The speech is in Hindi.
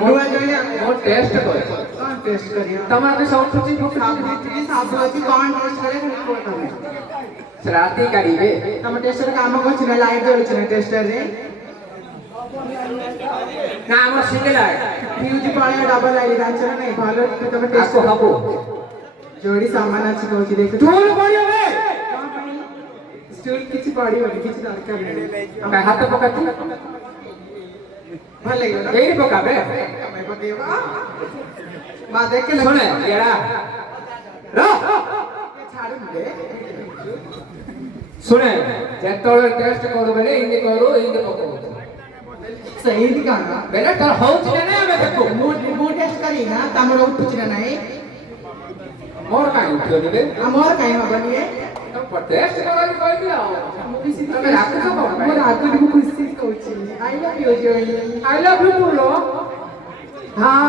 नुआ जोई वो टेस्ट करे कौन टेस्ट करियो तमारे सब कुछ साफ होची कौन टेस्ट करे को तमे राती करिवे तमे टेस्टर काम को छिना लाइट दे छिना टेस्टर रे ना हमर सिंगल है फ्यूज पाणी डबल आई दाचरा नहीं भालो तमे टेस्ट आको हबो जोड़ी सामान अछि कहूची देख टूल पड़ियो बे स्टूल किछि पड़ियो किछि दरकार नहीं मैं हाथ पकाती भल लागो एई पकाबे मैं पकेबा मा देख के सुने येड़ा रो छाड़ दे सुने जेतोले टेस्ट करू बेले इंदे करू इंदे पको सही दिखाना बेले तो होउची ना हमें देखो मु टेस्ट करी ना तमरो उठुची ना नहीं मोर काई उठियो दिबे हमर काई हबनी है तो टेस्ट करू कोई दिया तमे रात को मोर रात को खुशी कहूची आई लव यू जोई आई लव यू बोलो हां